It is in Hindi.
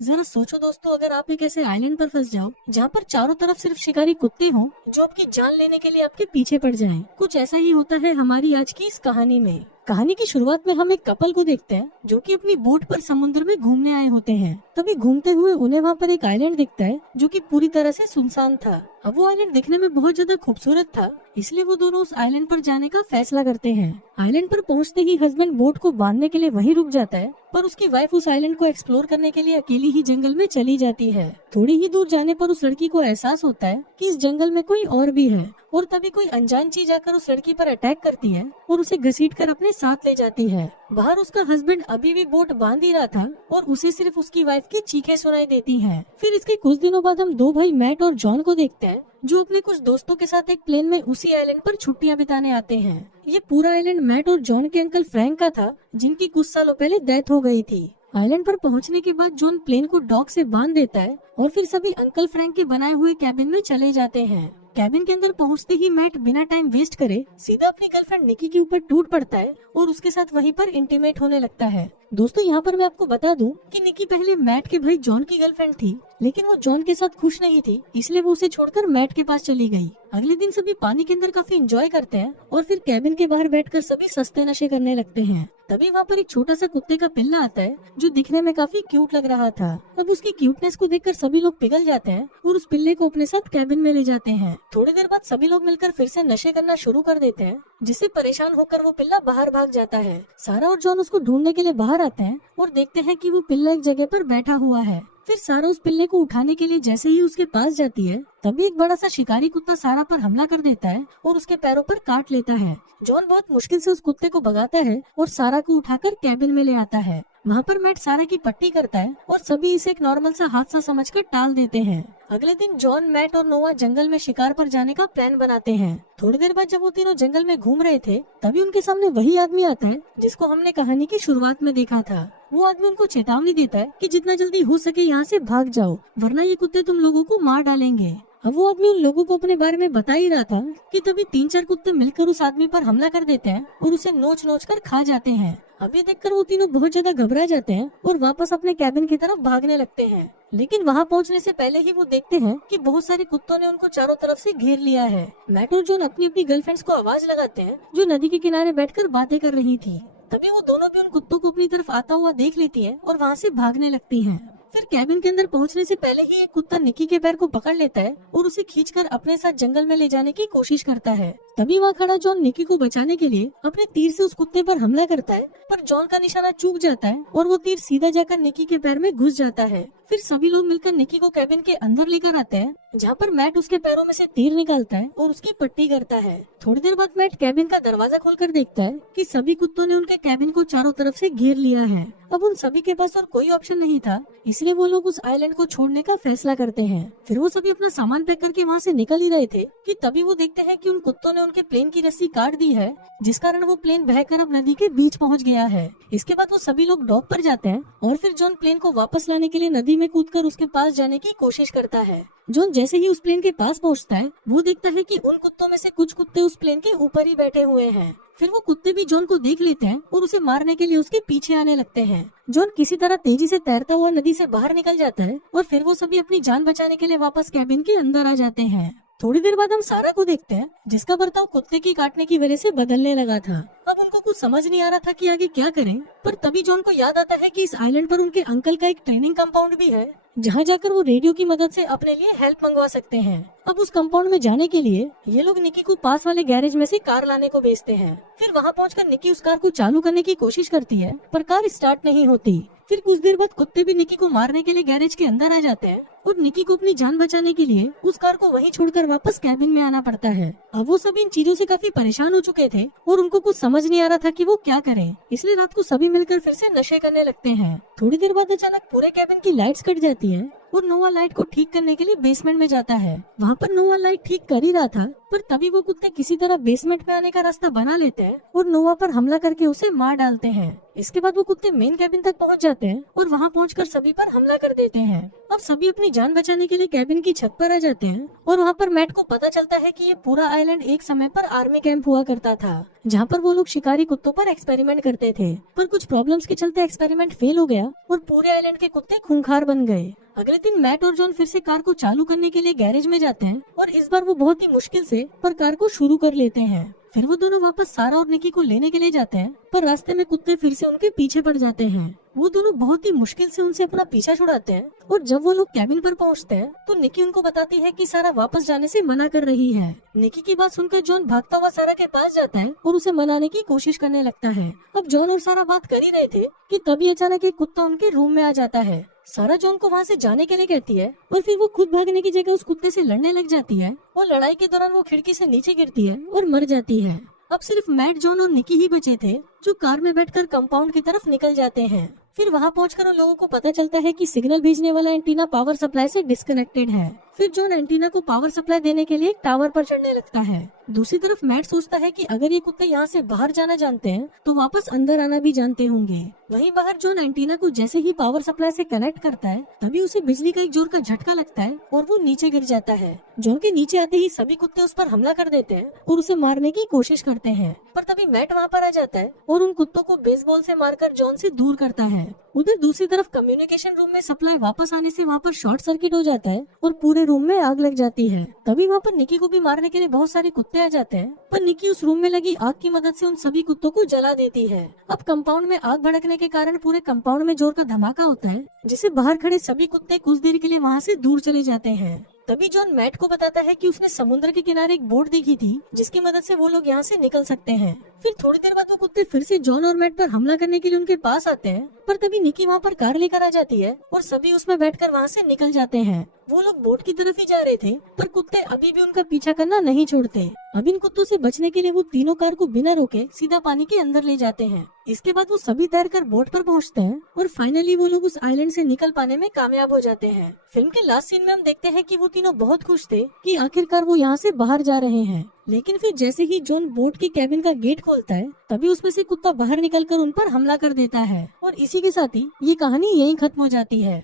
जरा सोचो दोस्तों, अगर आप एक ऐसे आइलैंड पर फंस जाओ जहाँ पर चारों तरफ सिर्फ शिकारी कुत्ते हों जो आपकी जान लेने के लिए आपके पीछे पड़ जाएं। कुछ ऐसा ही होता है हमारी आज की इस कहानी में। कहानी की शुरुआत में हम एक कपल को देखते हैं जो कि अपनी बोट पर समुद्र में घूमने आए होते हैं। तभी घूमते हुए उन्हें वहाँ पर एक आइलैंड दिखता है जो कि पूरी तरह से सुनसान था। अब वो आइलैंड दिखने में बहुत ज्यादा खूबसूरत था, इसलिए वो दोनों उस आइलैंड पर जाने का फैसला करते हैं। आइलैंड पर पहुंचते ही हस्बैंड बोट को बांधने के लिए वहीं रुक जाता है, पर उसकी वाइफ उस आइलैंड को एक्सप्लोर करने के लिए अकेली ही जंगल में चली जाती है। थोड़ी ही दूर जाने पर उस लड़की को एहसास होता है कि इस जंगल में कोई और भी है, और तभी कोई अनजान चीज आकर उस लड़की पर अटैक करती है और उसे घसीटकर अपने साथ ले जाती है। बाहर उसका हस्बैंड अभी भी बोट बांध ही रहा था और उसे सिर्फ उसकी वाइफ की चीखें सुनाई देती हैं। फिर इसके कुछ दिनों बाद हम दो भाई मैट और जॉन को देखते हैं जो अपने कुछ दोस्तों के साथ एक प्लेन में उसी आइलैंड पर छुट्टियां बिताने आते हैं। ये पूरा आइलैंड मैट और जॉन के अंकल फ्रैंक का था, जिनकी कुछ सालों पहले डेथ हो गई थी। आइलैंड पर पहुंचने के बाद जॉन प्लेन को डॉक से बांध देता है और फिर सभी अंकल फ्रैंक के बनाए हुए कैबिन में चले जाते हैं। कैबिन के अंदर पहुंचते ही मैट बिना टाइम वेस्ट करे सीधा अपनी गर्लफ्रेंड निकी के ऊपर टूट पड़ता है और उसके साथ वहीं पर इंटीमेट होने लगता है। दोस्तों, यहाँ पर मैं आपको बता दूं कि निकी पहले मैट के भाई जॉन की गर्लफ्रेंड थी, लेकिन वो जॉन के साथ खुश नहीं थी, इसलिए वो उसे छोड़कर मैट के पास चली गई। अगले दिन सभी पानी के अंदर काफी एंजॉय करते हैं और फिर कैबिन के बाहर बैठकर सभी सस्ते नशे करने लगते हैं। तभी वहाँ पर एक छोटा सा कुत्ते का पिल्ला आता है जो दिखने में काफी क्यूट लग रहा था। अब उसकी क्यूटनेस को देखकर सभी लोग पिघल जाते हैं और उस पिल्ले को अपने साथ कैबिन में ले जाते हैं। थोड़ी देर बाद सभी लोग मिलकर फिर से नशे करना शुरू कर देते हैं, जिससे परेशान होकर वो पिल्ला बाहर भाग जाता है। सारा और जॉन उसको ढूंढने के लिए बाहर आते हैं और देखते हैं कि वो पिल्ला एक जगह पर बैठा हुआ है। फिर सारा उस पिल्ले को उठाने के लिए जैसे ही उसके पास जाती है, तभी एक बड़ा सा शिकारी कुत्ता सारा पर हमला कर देता है और उसके पैरों पर काट लेता है। जॉन बहुत मुश्किल से उस कुत्ते को भगाता है और सारा को उठाकर कैबिन में ले आता है। वहाँ पर मैट सारा की पट्टी करता है और सभी इसे एक नॉर्मल सा हादसा समझकर टाल देते हैं। अगले दिन जॉन, मैट और नोआ जंगल में शिकार पर जाने का प्लान बनाते हैं। थोड़ी देर बाद जब वो तीनों जंगल में घूम रहे थे, तभी उनके सामने वही आदमी आता है जिसको हमने कहानी की शुरुआत में देखा था। वो आदमी उनको चेतावनी देता है कि जितना जल्दी हो सके यहाँ से भाग जाओ, वरना ये कुत्ते तुम लोगों को मार डालेंगे। अब वो आदमी उन लोगों को अपने बारे में बता ही रहा था कि तभी 3-4 कुत्ते मिलकर उस आदमी पर हमला कर देते हैं और उसे नोच नोच कर खा जाते हैं। अब ये देखकर वो तीनों बहुत ज्यादा घबरा जाते हैं और वापस अपने कैबिन की तरफ भागने लगते हैं। लेकिन वहाँ पहुँचने से पहले ही वो देखते हैं कि बहुत सारे कुत्तों ने उनको चारों तरफ से घेर लिया है। मैट और जॉन अपनी अपनी गर्लफ्रेंड्स को आवाज लगाते हैं जो नदी के किनारे बैठकर बातें कर रही थी। तभी वो दोनों भी उन कुत्तों को अपनी तरफ आता हुआ देख लेती है और वहाँ से भागने लगती हैं। फिर कैबिन के अंदर पहुंचने से पहले ही एक कुत्ता निकी के पैर को पकड़ लेता है और उसे खींचकर अपने साथ जंगल में ले जाने की कोशिश करता है। तभी वहाँ खड़ा जॉन निकी को बचाने के लिए अपने तीर से उस कुत्ते पर हमला करता है, पर जॉन का निशाना चूक जाता है और वो तीर सीधा जाकर निकी के पैर में घुस जाता है। फिर सभी लोग मिलकर निकी को कैबिन के अंदर लेकर आते हैं, जहाँ पर मैट उसके पैरों में से तीर निकालता है और उसकी पट्टी करता है। थोड़ी देर बाद मैट कैबिन का दरवाजा खोलकर देखता है कि सभी कुत्तों ने उनके कैबिन को चारों तरफ से घेर लिया है। अब उन सभी के पास और कोई ऑप्शन नहीं था, इसलिए वो लोग उस आइलैंड को छोड़ने का फैसला करते हैं। फिर वो सभी अपना सामान पैक करके वहाँ से निकल ही रहे थे कि तभी वो देखते हैं कि उन कुत्तों ने उनके प्लेन की रस्सी काट दी है, जिस कारण वो प्लेन बहकर अब नदी के बीच पहुँच गया है। इसके बाद वो सभी लोग डॉक पर जाते हैं और फिर जॉन प्लेन को वापस लाने के लिए नदी में कूदकर उसके पास जाने की कोशिश करता है। जॉन जैसे ही उस प्लेन के पास पहुंचता है, वो देखता है कि उन कुत्तों में से कुछ कुत्ते उस प्लेन के ऊपर ही बैठे हुए हैं। फिर वो कुत्ते भी जॉन को देख लेते हैं और उसे मारने के लिए उसके पीछे आने लगते हैं। जॉन किसी तरह तेजी से तैरता हुआ नदी से बाहर निकल जाता है और फिर वो सभी अपनी जान बचाने के लिए वापस कैबिन के अंदर आ जाते हैं। थोड़ी देर बाद हम सारा को देखते हैं, जिसका बर्ताव कुत्ते की काटने की वजह से बदलने लगा था। अब उनको कुछ समझ नहीं आ रहा था कि आगे क्या करें, पर तभी जॉन को याद आता है कि इस आइलैंड पर उनके अंकल का एक ट्रेनिंग कंपाउंड भी है, जहाँ जाकर वो रेडियो की मदद से अपने लिए हेल्प मंगवा सकते हैं। अब उस कंपाउंड में जाने के लिए ये लोग निकी को पास वाले गैरेज में से कार लाने को भेजते हैं। फिर वहाँ पहुंचकर निकी उस कार को चालू करने की कोशिश करती है, पर कार स्टार्ट नहीं होती। फिर कुछ देर बाद कुत्ते भी निकी को मारने के लिए गैरेज के अंदर आ जाते हैं और निकी को अपनी जान बचाने के लिए उस कार को वहीं छोड़कर वापस कैबिन में आना पड़ता है। अब वो सभी इन चीजों से काफी परेशान हो चुके थे और उनको कुछ समझ नहीं आ रहा था कि वो क्या करें, इसलिए रात को सभी मिलकर फिर से नशे करने लगते हैं। थोड़ी देर बाद अचानक पूरे कैबिन की लाइट्स कट जाती है और नोआ लाइट को ठीक करने के लिए बेसमेंट में जाता है। वहाँ पर नोआ लाइट ठीक कर ही रहा था, पर तभी वो कुत्ते किसी तरह बेसमेंट में आने का रास्ता बना लेते हैं और नोआ पर हमला करके उसे मार डालते हैं। इसके बाद वो कुत्ते मेन कैबिन तक पहुंच जाते हैं और वहां पहुंचकर सभी पर हमला कर देते हैं। अब सभी अपनी जान बचाने के लिए कैबिन की छत पर आ जाते हैं और वहाँ पर मैट को पता चलता है कि ये पूरा आइलैंड एक समय पर आर्मी कैंप हुआ करता था, जहाँ पर वो लोग शिकारी कुत्तों पर एक्सपेरिमेंट करते थे। पर कुछ प्रॉब्लम्स के चलते एक्सपेरिमेंट फेल हो गया और पूरे आइलैंड के कुत्ते खूंखार बन गए। अगले दिन मैट और जॉन फिर से कार को चालू करने के लिए गैरेज में जाते हैं और इस बार वो बहुत ही मुश्किल से पर कार को शुरू कर लेते हैं। फिर वो दोनों वापस सारा और निकी को लेने के लिए जाते हैं, पर रास्ते में कुत्ते फिर से उनके पीछे पड़ जाते हैं। वो दोनों बहुत ही मुश्किल से उनसे अपना पीछा छुड़ाते हैं और जब वो लोग कैबिन पर पहुंचते हैं तो निकी उनको बताती है कि सारा वापस जाने से मना कर रही है। निकी की बात सुनकर जॉन भागता हुआ सारा के पास जाता है और उसे मनाने की कोशिश करने लगता है। अब जॉन और सारा बात कर ही रहे थे कि तभी अचानक एक कुत्ता उनके रूम में आ जाता है। सारा जॉन को वहाँ से जाने के लिए कहती है और फिर वो खुद भागने की जगह उस कुत्ते से लड़ने लग जाती है और लड़ाई के दौरान वो खिड़की से नीचे गिरती है और मर जाती है। अब सिर्फ मैट, जॉन और निकी ही बचे थे जो कार में बैठकर कंपाउंड की तरफ निकल जाते हैं। फिर वहाँ पहुंचकर उन लोगों को पता चलता है कि सिग्नल भेजने वाला एंटीना पावर सप्लाई से डिस्कनेक्टेड है। फिर जॉन एंटीना को पावर सप्लाई देने के लिए एक टावर पर चढ़ने लगता है। दूसरी तरफ मैट सोचता है कि अगर ये कुत्ते यहाँ से बाहर जाना जानते हैं तो वापस अंदर आना भी जानते होंगे। वहीं बाहर जॉन एंटीना को जैसे ही पावर सप्लाई से कनेक्ट करता है तभी उसे बिजली का एक जोर का झटका लगता है और वो नीचे गिर जाता है। जॉन के नीचे आते ही सभी कुत्ते उस पर हमला कर देते हैं और उसे मारने की कोशिश करते हैं, पर तभी मैट वहाँ पर आ जाता है और उन कुत्तों को बेसबॉल से मारकर जॉन से दूर करता है। उधर दूसरी तरफ कम्युनिकेशन रूम में सप्लाई वापस आने से वहाँ पर शॉर्ट सर्किट हो जाता है और पूरे रूम में आग लग जाती है। तभी वहाँ पर निकी को भी मारने के लिए बहुत सारे कुत्ते आ जाते हैं, पर निकी उस रूम में लगी आग की मदद से उन सभी कुत्तों को जला देती है। अब कंपाउंड में आग भड़कने के कारण पूरे कंपाउंड में जोर का धमाका होता है, जिसे बाहर खड़े सभी कुत्ते कुछ देर के लिए वहाँ से दूर चले जाते हैं। तभी जॉन मैट को बताता है कि उसने समुद्र के किनारे एक बोट देखी थी जिसकी मदद से वो लोग यहाँ से निकल सकते हैं। फिर थोड़ी देर बाद वो कुत्ते फिर से जॉन और मैट पर हमला करने के लिए उनके पास आते हैं, पर तभी निकी वहाँ पर कार लेकर आ जाती है और सभी उसमें बैठकर वहाँ से निकल जाते हैं। वो लोग बोट की तरफ ही जा रहे थे, पर कुत्ते अभी भी उनका पीछा करना नहीं छोड़ते। अब इन कुत्तों से बचने के लिए वो तीनों कार को बिना रोके सीधा पानी के अंदर ले जाते हैं। इसके बाद वो सभी तैरकर बोट पर पहुंचते हैं और फाइनली वो लोग उस आइलैंड से निकल पाने में कामयाब हो जाते हैं। फिल्म के लास्ट सीन में हम देखते हैं कि वो तीनों बहुत खुश थे कि आखिरकार वो यहाँ से बाहर जा रहे हैं। लेकिन फिर जैसे ही जॉन बोट के कैबिन का गेट खोलता है तभी उसमें से कुत्ता बाहर निकलकर उन पर हमला कर देता है और इसी के साथ ही ये कहानी यहीं खत्म हो जाती है।